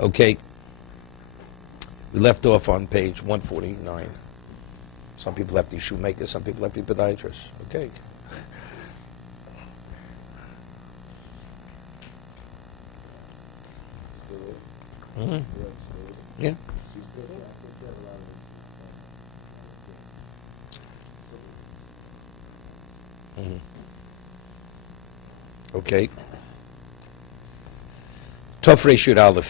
Okay. We left off on page 149. Some people have to be shoemakers, some people have to be podiatrists. Okay. Mm-hmm. Yeah. Mm-hmm. Okay. Tov Reish Yud Aleph.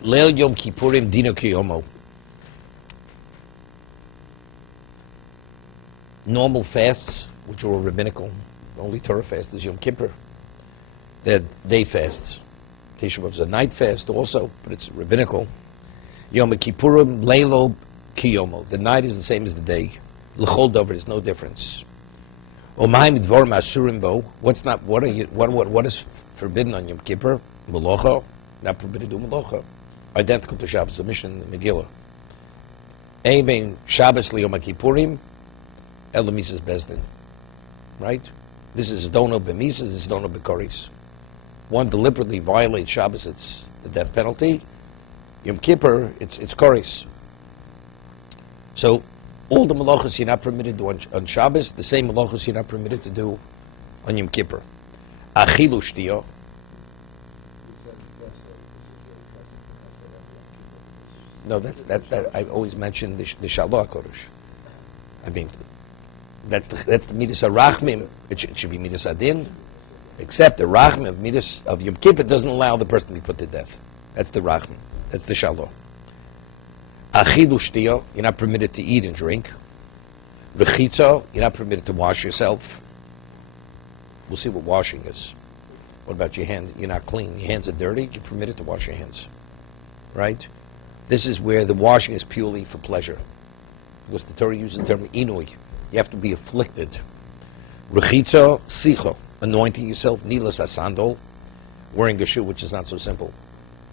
Leil Yom Kippurim Dino Kiyomo. Normal fasts, which are all rabbinical, the only Torah fast is Yom Kippur. They're day fasts. Tisha B'Av is a night fast also, but it's rabbinical. Yom Kippurim Leilo Kiyomo. The night is the same as the day. L'chol Dover is no difference. Omayim Dvorim Asurim Bo. What is forbidden on Yom Kippur? Melacha. Not permitted to do Melacha. Identical to Shabbos, the Mishnah in the Megillah. Ein Shabbos Yom Kippurim Ela Misas Bezdin. Right? This is Dono B'Misas, this is Dono B'Koris. One deliberately violates Shabbos, it's the death penalty. Yom Kippur, it's Koris. So, all the malachas you're not permitted to do on Shabbos, the same malachas you're not permitted to do on Yom Kippur. Achilu shtiyo. No, that I always mention the Shalom Kodesh. I mean, that's the Midas HaRachmim. It should be Midas Adin. Except the Rachmim of Midas of Yom Kippur doesn't allow the person to be put to death. That's the Rachmim. That's the Shalom. Achilu shtiyo, you're not permitted to eat and drink. Rechitzo, you're not permitted to wash yourself. We'll see what washing is. What about your hands? You're not clean. Your hands are dirty. You're permitted to wash your hands. Right? This is where the washing is purely for pleasure. Because the Torah uses the term inui. You have to be afflicted. Rechitzo, sicho, anointing yourself. Nilas asandol, wearing a shoe, which is not so simple.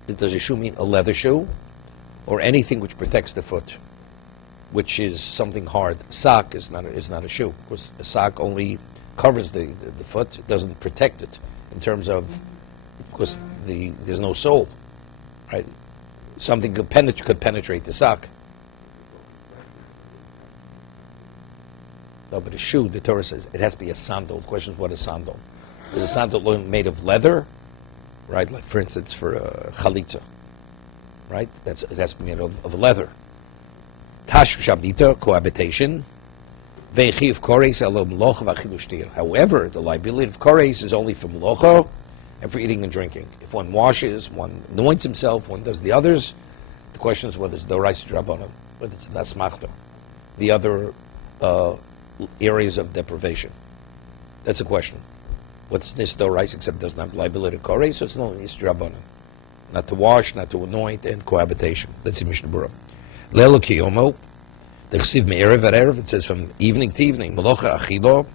Does a shoe mean a leather shoe? Or anything which protects the foot, which is something hard. Sock is not a shoe. Because a sock only covers the foot. It doesn't protect it in terms of, because there's no sole, right? Something could penetrate the sock. No, but a shoe, the Torah says, it has to be a sandal. The question is, what is sandal? Is a sandal made of leather? Right, like for instance, for a chalitza. Right? It has to be made of leather. Tash shabita, cohabitation. Ve'chi of kores elo melocha v'achilu shtiya. However, the liability of kores is only for melocha and for eating and drinking. If one washes, one anoints himself, one does the others, the question is whether it's doraisa drabanan, whether it's nasmachto. The other areas of deprivation. That's the question. What's nis doraisa except it doesn't have liability of kores, so it's no nis drabanan. Not to wash, not to anoint, and cohabitation. That's in Mishna Berura. Lelo kiyomo, the chesiv me'erev at erev, it says from evening to evening, melocha achilo,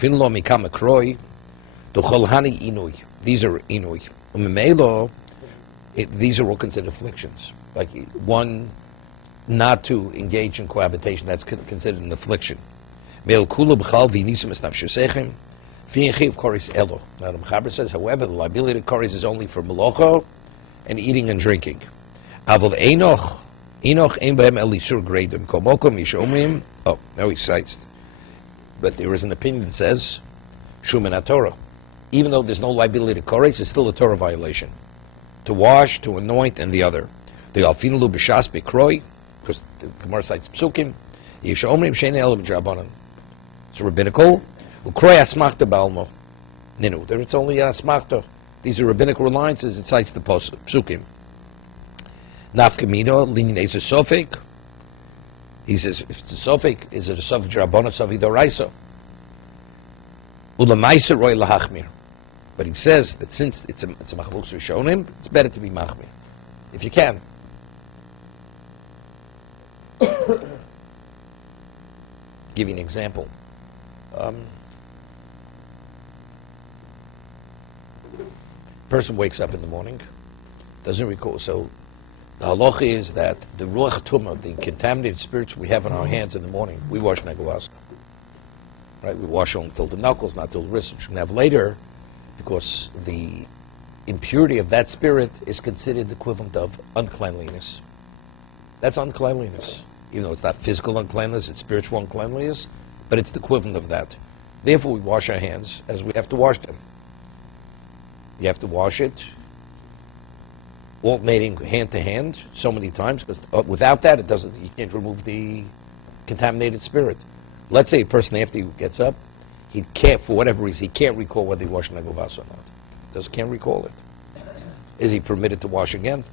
fin lo mikam akroi, tochol hani inui. These are inui. Umemelo, these are all considered afflictions. Like one, not to engage in cohabitation, that's considered an affliction. Meil kula b'chal v'nisim es nafshesechem, v'yin chiv koris elo. Now the Mechaber says, however, the liability of koris is only for melocha, and eating and drinking. Avol Enoch ein behem elisur greidim komokom yishomrim. Oh, now he cites. But there is an opinion that says shumen Torah. Even though there's no liability to kores, it's still a Torah violation. To wash, to anoint, and the other. The alfinalu b'shas b'kroi, because the Gemara cites psukim. Yishomrim shein elam drabanan. It's rabbinical. Ukroi asmachta balmo. Ninu. There it's only asmachta. These are rabbinical reliances. It cites the psukim. Nafkamino, linin is a sofik. He says, if it's a sofik, is it a sofik drabona, sofik doraisa? Ulamaisa roy lahachmir. But he says that since it's a machlukes rishonim, it's better to be machmir, if you can. Give you an example. Person wakes up in the morning, doesn't recall. So the halacha is that the ruach tumah, the contaminated spirits we have in our hands in the morning, we wash negavaska. Right? We wash only till the knuckles, not till the wrists, which we can have later, because the impurity of that spirit is considered the equivalent of uncleanliness. That's uncleanliness. Even though it's not physical uncleanliness, it's spiritual uncleanliness, but it's the equivalent of that. Therefore, we wash our hands as we have to wash them. You have to wash it, alternating hand to hand so many times, because without that, you can't remove the contaminated spirit. Let's say a person after he gets up, he can't, for whatever reason, he can't recall whether he washed Nagavas or not. Just can't recall it. Is he permitted to wash again?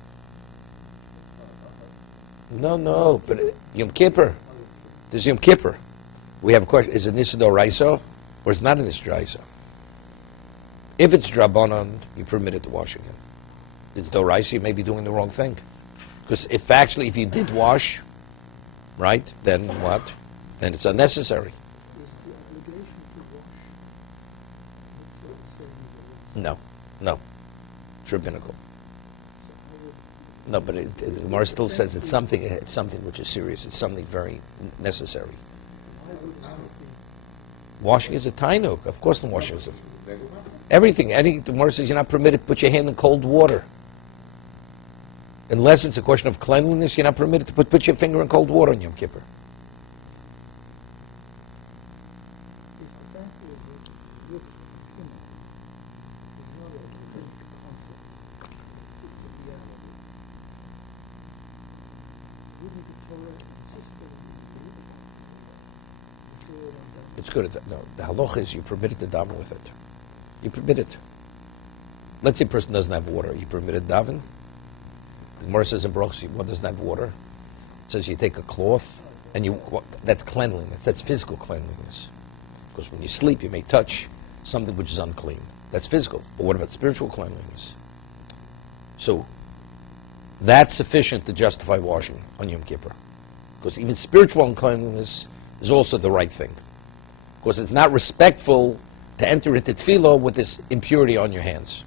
No, but Yom Kippur. There's Yom Kippur. We have a question, is it Nissa D'Oraisa or is it not a Nissa D'Oraisa? If it's Drabanan, you're permitted to wash again. If it's D'Oraisa, you may be doing the wrong thing. Because if you did wash, right, then what? Then it's unnecessary. Is the obligation to wash No. It's rabbinical. No, but the Gemara still says it's something which is serious. It's something very necessary. Washing is a tainuk. Of course the washing is everything. The Gemara says you're not permitted to put your hand in cold water. Unless it's a question of cleanliness, you're not permitted to put your finger in cold water on Yom Kippur. It's good. No, the halacha is you're permitted to daven with it. You're permitted. Let's say a person doesn't have water. Are you permitted to daven? The Gemara says in Brachos, one doesn't have water. It says you take a cloth and that's cleanliness. That's physical cleanliness. Because when you sleep, you may touch something which is unclean. That's physical. But what about spiritual cleanliness? So that's sufficient to justify washing on Yom Kippur. Because even spiritual uncleanliness is also the right thing. Because it's not respectful to enter into tefillah with this impurity on your hands.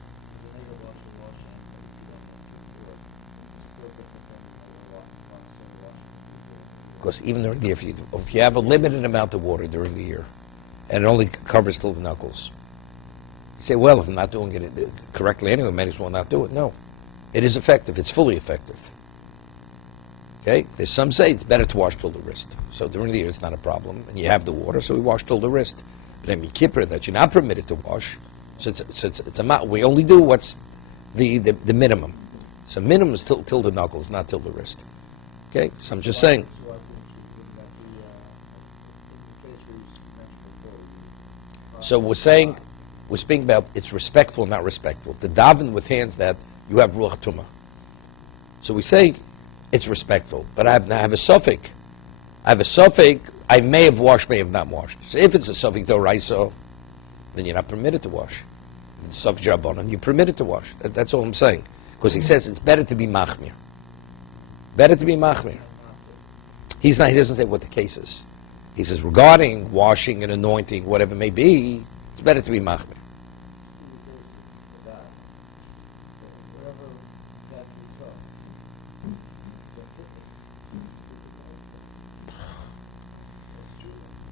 Because even during the year, if you have a limited amount of water during the year, and it only covers till the knuckles, you say, well, if I'm not doing it correctly anyway, I may as well not do it. No. It is effective. It's fully effective. Okay? There's some say it's better to wash till the wrist. So during the year, it's not a problem. And you have the water, so we wash till the wrist. But in Yom Kippur, that you're not permitted to wash, so it's a we only do what's the minimum. So minimum is till the knuckles, not till the wrist. Okay? So I'm just saying. So we're speaking about it's respectful, not respectful. To daven with hands that you have ruach tumah. So we say it's respectful, but I have a suffix. I may have washed, may have not washed. So if it's a suffix d'oraisa, then you're not permitted to wash. If it's a suffix drabanan, you're permitted to wash. That's all I'm saying. Because he says it's better to be machmir. Better to be machmir. He doesn't say what the case is. He says regarding washing and anointing, whatever it may be, it's better to be machmir.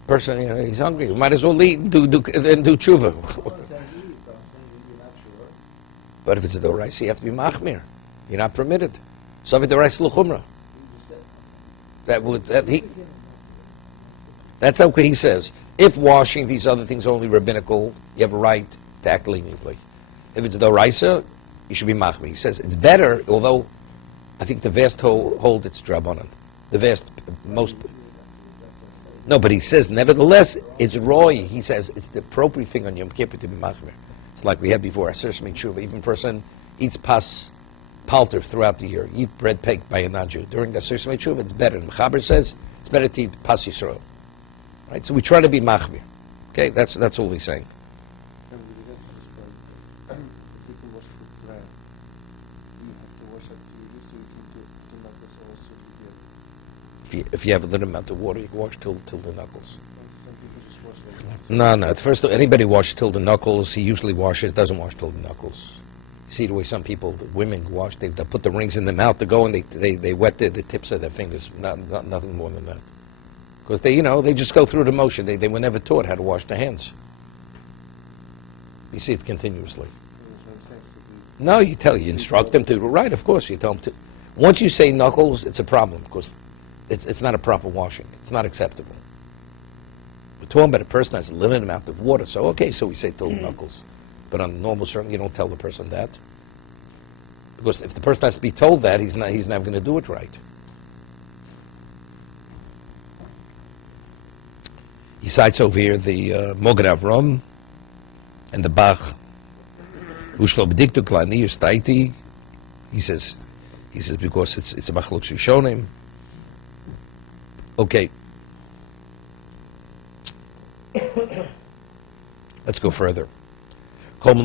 Person, he's hungry. Might as well eat and do tshuva. But if it's a doraisa, you have to be machmir. You're not permitted. So if it's doraisa l'chumra, that's okay. He says if washing these other things are only rabbinical, you have a right to act leniently. If it's doraisa, you should be machmir. He says it's better, although I think the vast hold it's drabanan. Most. No, but he says, nevertheless, it's roy. He says it's the appropriate thing on Yom Kippur to be machmir. It's like we had before, Asher Shmei Tshuva. Even a person eats palter throughout the year. Eat bread baked by a non-Jew. During Asher Shmei Tshuva, it's better. And Mechaber says it's better to eat pas Yisrael. Right? So we try to be machmir. Okay, that's all he's saying. If you have a little amount of water, you can wash till the knuckles. No. First, anybody washes till the knuckles. He usually doesn't wash till the knuckles. You see the way some people, the women wash, they put the rings in their mouth to go and they wet the tips of their fingers. Nothing more than that. Because they just go through the motion. They were never taught how to wash their hands. You see it continuously. No, you instruct them to. Right, of course, you tell them to. Once you say knuckles, it's a problem because it's not a proper washing. It's not acceptable. We're talking about a person that has a limited amount of water, so okay, so we say till knuckles. But on normal circum, you don't tell the person that. Because if the person has to be told that, he's never going to do it right. He cites over here the Mogad Avram and the Bach. Ushlo b'diktu klani yustaiti. He says because it's a machlok shishonim. Okay. Let's go further. Any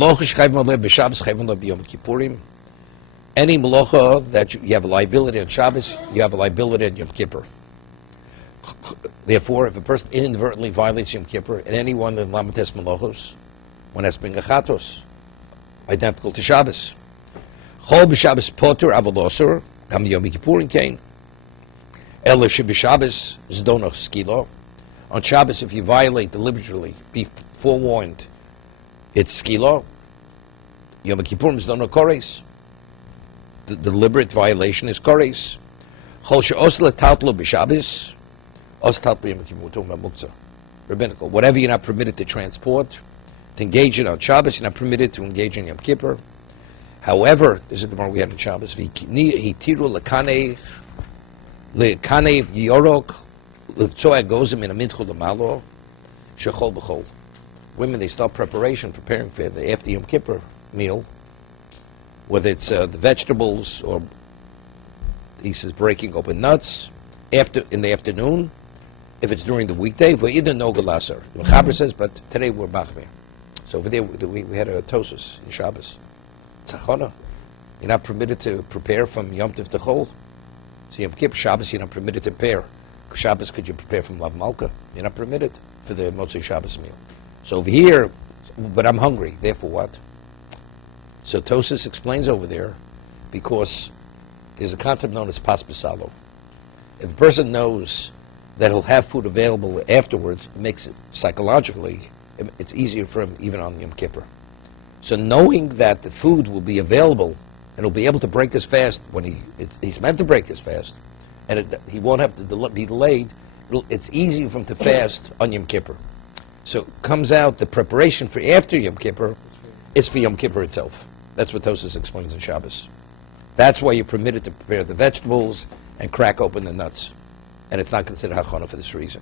melacha that you have a liability on Shabbos, you have a liability on Yom Kippur. Therefore, if a person inadvertently violates Yom Kippur, and any one of the lamates melachos, one has to bring a chatos, identical to Shabbos. Chol b'Shabbos poter avalosur, kam Yom Kippurin kain. Ela sheb'Shabbos zdonoch skilo. On Shabbos, if you violate deliberately, be forewarned, it's skilo. Yom Kippurim zdonoch kores. The deliberate violation is kores. Chol she'os letatlo b'Shabbos, os tatlo Yom Kippur. We're talking about muktzah, rabbinical. Whatever you're not permitted to transport, to engage in on Shabbos, you're not permitted to engage in Yom Kippur. However, this is the one we had on Shabbos. Hitiru lekanei yorok l'tzoa gozim in a minchu l'malo shechol b'chol. Women, they start preparing for the after Yom Kippur meal, whether it's the vegetables or he says breaking open nuts in the afternoon. If it's during the weekday, we're either no galasser. The Chaber says, but today we're machmir. So over there we had a tosus in Shabbos. Tzachona. You're not permitted to prepare from Yom Tov to Chol. So Yom Kippur, Shabbos, you're not permitted to prepare. Shabbos, could you prepare from Lav Malka? You're not permitted for the Motzei Shabbos meal. So over here, but I'm hungry, therefore what? So Tosus explains over there, because there's a concept known as pas b'salo. If a person knows that he'll have food available afterwards, it makes it psychologically, it's easier for him even on Yom Kippur. So knowing that the food will be available and he'll be able to break his fast when he's meant to break his fast, and he won't have to be delayed, it's easier for him to fast on Yom Kippur. So it comes out the preparation for after Yom Kippur is for Yom Kippur itself. That's what Tosas explains in Shabbos. That's why you're permitted to prepare the vegetables and crack open the nuts. And it's not considered hachana for this reason.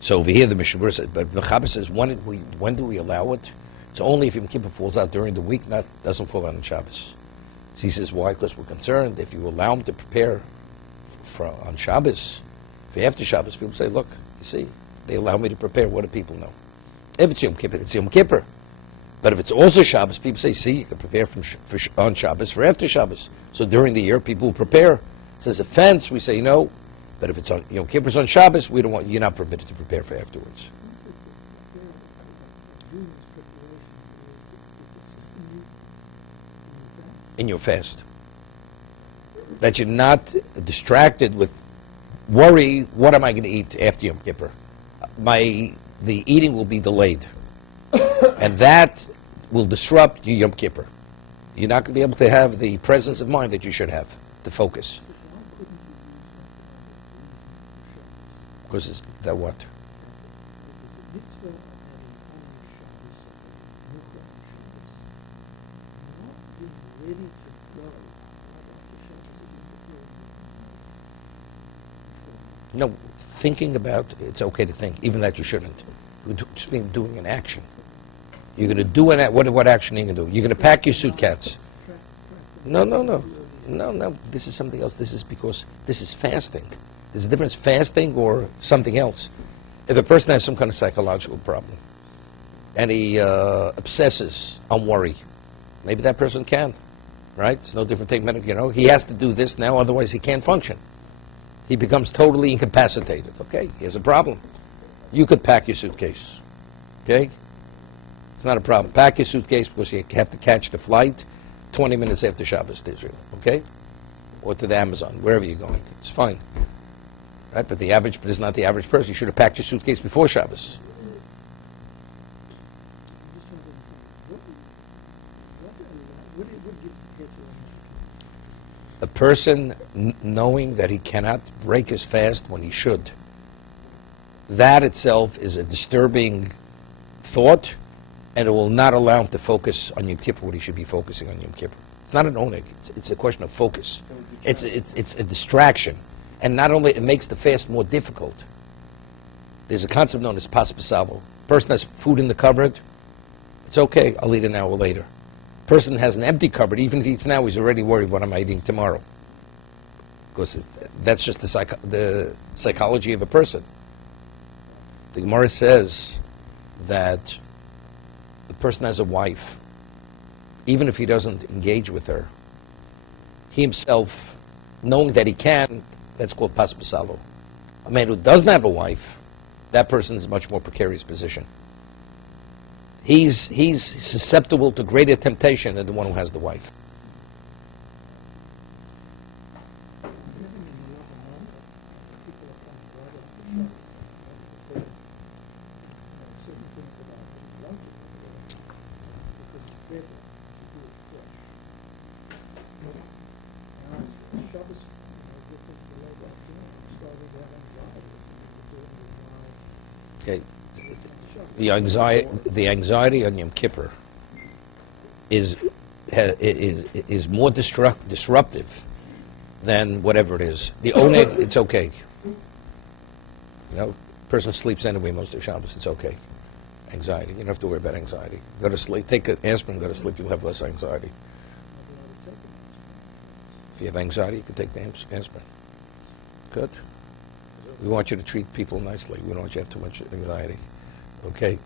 So over here, the Mishna Berura says, but the Chaber says, when do we allow it? It's only if Yom Kippur falls out during the week, doesn't fall out on Shabbos. So he says, why? Because we're concerned if you allow them to prepare on Shabbos, for after Shabbos, people say, look, you see, they allow me to prepare. What do people know? If it's Yom Kippur, it's Yom Kippur. But if it's also Shabbos, people say, see, you can prepare on Shabbos for after Shabbos. So during the year, people will prepare. It says offense, we say no. But if it's on Yom Kippur's on Shabbos, you're not permitted to prepare for afterwards. In your fast. That you're not distracted with worry, what am I going to eat after Yom Kippur? The eating will be delayed. And that will disrupt your Yom Kippur. You're not going to be able to have the presence of mind that you should have, the focus. Because it's that what? No, thinking about, it's okay to think, even that you shouldn't. Just mean doing an action. You're going to do what action are you going to do? You're going to pack your suitcase. No. This is something else. This is because this is fasting. There's a difference fasting or something else. If a person has some kind of psychological problem and he obsesses on worry, maybe that person can, right? It's no different thing. He has to do this now, otherwise he can't function. He becomes totally incapacitated. Okay, he has a problem. You could pack your suitcase. Okay? It's not a problem. Pack your suitcase because you have to catch the flight 20 minutes after Shabbos to Israel. Okay? Or to the Amazon, wherever you're going. It's fine. Right? But this is not the average person. You should have packed your suitcase before Shabbos. A person knowing that he cannot break his fast when he should. That itself is a disturbing thought, and it will not allow him to focus on Yom Kippur what he should be focusing on Yom Kippur. It's not an oneg, it's a question of focus. It's a distraction. And not only it makes the fast more difficult. There's a concept known as pas pasavo. Person has food in the cupboard, it's okay, I'll eat an hour later. Person has an empty cupboard, even if he eats now, he's already worried, what am I eating tomorrow? Because that's just the psychology of a person. The Gemara says that the person has a wife, even if he doesn't engage with her, he himself, knowing that he can, that's called pas pasalo. A man who doesn't have a wife, that person is in a much more precarious position. He's susceptible to greater temptation than the one who has the wife. Okay. The anxiety on Yom Kippur is more disruptive than whatever it is. The oneg, it's okay. You know, person sleeps anyway most of Shabbos, it's okay. Anxiety, you don't have to worry about anxiety. Go to sleep, take an aspirin, go to sleep, you'll have less anxiety. If you have anxiety, you can take the aspirin. Good. We want you to treat people nicely. We don't want you to have too much anxiety. Okay?